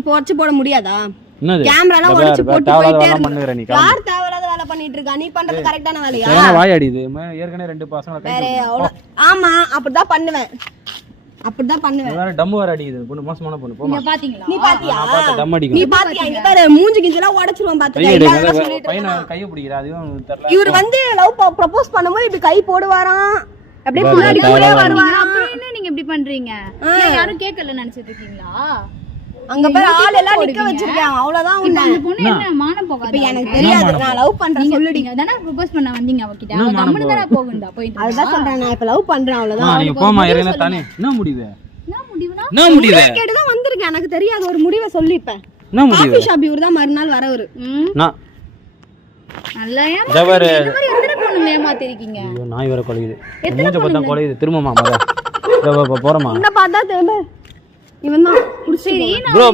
இப்போ உடச்சு போட முடியாதா? என்னது கேமராலாம் உடச்சு போட்டு போயிட்டே பண்ணுகிற நீ யார் தேவையில்லாத வேலை பண்ணிட்டு இருக்கா? நீ பண்றது கரெக்டான வேலையா? சரியான வாய் அடிக்குது. ஏற்கனவே 2 பசங்க கை. ஆமா அப்படிதான் பண்ணுவேன். வேற டம் வேற அடிக்குது. பொண்ணு மோசமான பொண்ணு. போமா. நீங்க பாத்தீங்களா? நீ பாத்தியா? டம் அடிக்கும். நீ பாத்தியா? இங்க பாரு மூஞ்சி கிஞ்சலாம் உடைச்சிருவான் பாத்துக்க. பையனை கைய பிடிக்குற அதுவும் தெரியல. இவர் வந்து லவ் ப்ரப்போஸ் பண்ணும்போது இப்படி கை போடுவாராம். அப்படியே முன்னாடி கூட வருவாராம். அப்புறம் என்ன நீங்க இப்படி பண்றீங்க? யாரும் கேட்கல நினைச்சிட்டு இருக்கீங்களா? அங்க போய் ஆள் எல்லாம் நிக்க வச்சிருக்கேன். அவ்வளவுதான் உன்ன. அந்த பொண்ணு என்ன மானம் போகாது. இப்ப எனக்கு தெரியாது. நான் லவ் பண்றேன் சொல்லுடி. நீங்க தான ப்ரோபோஸ் பண்ண வந்தீங்க அவகிட்ட. அவ கம்மனு தான போகுண்டா போயிட்டு. அதுதான் சொல்றேன். நான் இப்ப லவ் பண்றேன் அவ்வளவுதான். நீ போமா ஏறேனா தானே. என்ன முடிவு? என்ன முடிவுனா? என்ன முடிவு? கேட்டு தான் வந்திருக்கேன். எனக்கு தெரியாது ஒரு முடிவை சொல்லி இப்ப. என்ன முடிவு? காபி ஷாப் இவர்தான் மறுநாள் வரவரு. நான் நல்லா இந்த மாதிரி எத்தனை பொண்ணுங்க ஏமாத்திருக்கீங்க? ஐயோ நாய் வேற கொலையுது. மூஞ்ச பார்த்தா கொலையுது. திரும்பமா மொத. போறமா. என்ன பார்த்தா தெரியல. இவன் தான் ப்ரோ